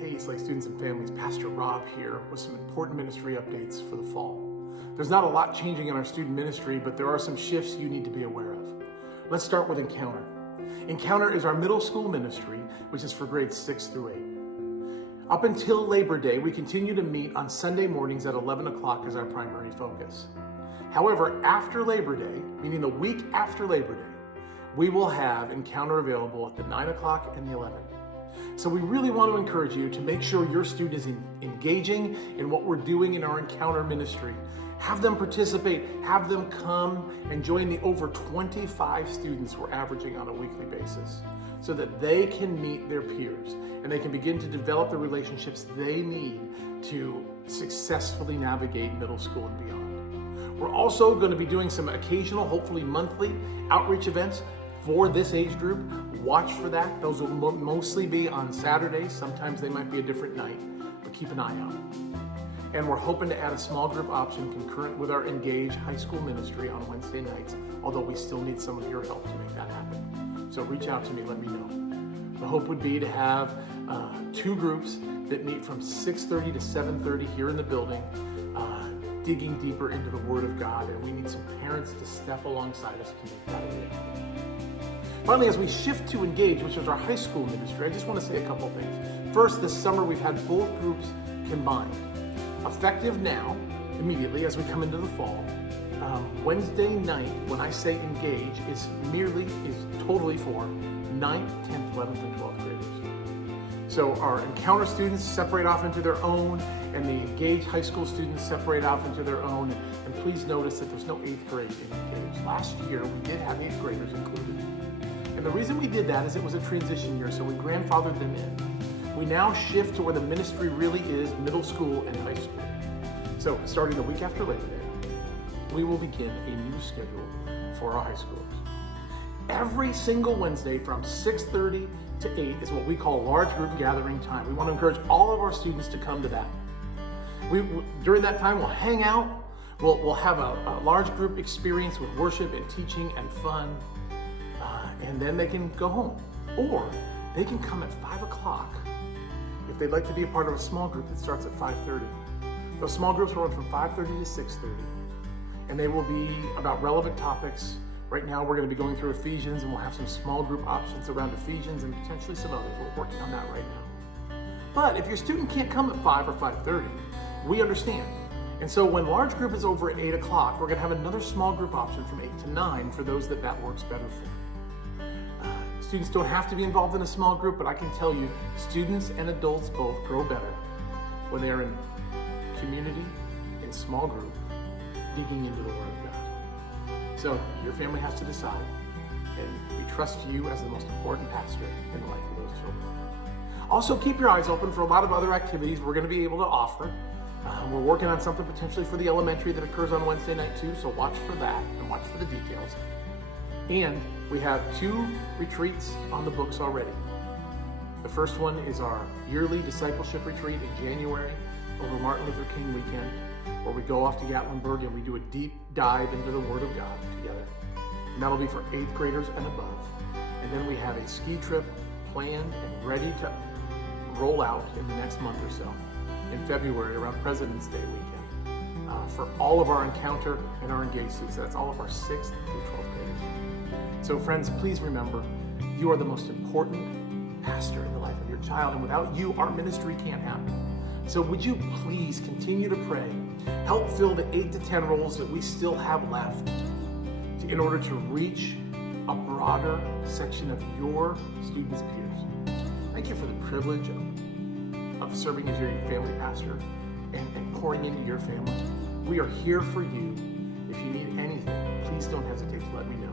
Hey, Slate students and families, Pastor Rob here with some important ministry updates for the fall. There's not a lot changing in our student ministry, but there are some shifts you need to be aware of. Let's start with Encounter. Encounter is our middle school ministry, which is for grades 6 through 8. Up until Labor Day, we continue to meet on Sunday mornings at 11 o'clock as our primary focus. However, after Labor Day, meaning the week after Labor Day, we will have Encounter available at the 9 o'clock and the 11. So we really want to encourage you to make sure your student is engaging in what we're doing in our Encounter ministry. Have them participate, have them come and join the over 25 students we're averaging on a weekly basis so that they can meet their peers and they can begin to develop the relationships they need to successfully navigate middle school and beyond. We're also going to be doing some occasional, hopefully monthly, outreach events for this age group. Watch for that. Those will mostly be on Saturdays. Sometimes they might be a different night, but keep an eye out. And we're hoping to add a small group option concurrent with our Engage high school ministry on Wednesday nights, although we still need some of your help to make that happen. So reach out to me, let me know. The hope would be to have two groups that meet from 6:30 to 7:30 here in the building, digging deeper into the Word of God, and we need some parents to step alongside us to make that a reality. Finally, as we shift to Engage, which is our high school ministry, I just want to say a couple things. First, this summer we've had both groups combined. Effective now, immediately as we come into the fall, Wednesday night, when I say Engage, is totally for 9th, 10th, 11th, and 12th graders. So our Encounter students separate off into their own, and the Engage high school students separate off into their own. And please notice that there's no 8th grade in Engage. Last year, we did have 8th graders included. And the reason we did that is it was a transition year, so we grandfathered them in. We now shift to where the ministry really is middle school and high school. So starting the week after Labor Day, we will begin a new schedule for our high schoolers. Every single Wednesday from 6:30 to 8 is what we call large group gathering time. We want to encourage all of our students to come to that. During that time, we'll hang out. We'll have a large group experience with worship and teaching and fun. And then they can go home. Or they can come at 5 o'clock if they'd like to be a part of a small group that starts at 5:30. Those small groups will run from 5:30 to 6:30. And they will be about relevant topics. Right now we're going to be going through Ephesians, and we'll have some small group options around Ephesians and potentially some others. We're working on that right now. But if your student can't come at 5 or 5:30, we understand. And so when large group is over at 8 o'clock, we're going to have another small group option from 8 to 9 for those that works better for. Students don't have to be involved in a small group, but I can tell you, students and adults both grow better when they are in community, in small group, digging into the Word of God. So your family has to decide, and we trust you as the most important pastor in the life of those children. Also, keep your eyes open for a lot of other activities we're going to be able to offer. We're working on something potentially for the elementary that occurs on Wednesday night too, so watch for that and watch for the details. And we have 2 retreats on the books already. The first one is our yearly discipleship retreat in January over Martin Luther King weekend, where we go off to Gatlinburg and we do a deep dive into the Word of God together. And that'll be for 8th graders and above. And then we have a ski trip planned and ready to roll out in the next month or so in February around President's Day weekend for all of our Encounter and our Engage students. That's all of our 6th through 12th graders. So friends, please remember, you are the most important pastor in the life of your child, and without you, our ministry can't happen. So would you please continue to pray, help fill the 8 to 10 roles that we still have left in order to reach a broader section of your students' peers. Thank you for the privilege of serving as your family pastor and pouring into your family. We are here for you. If you need anything, please don't hesitate to let me know.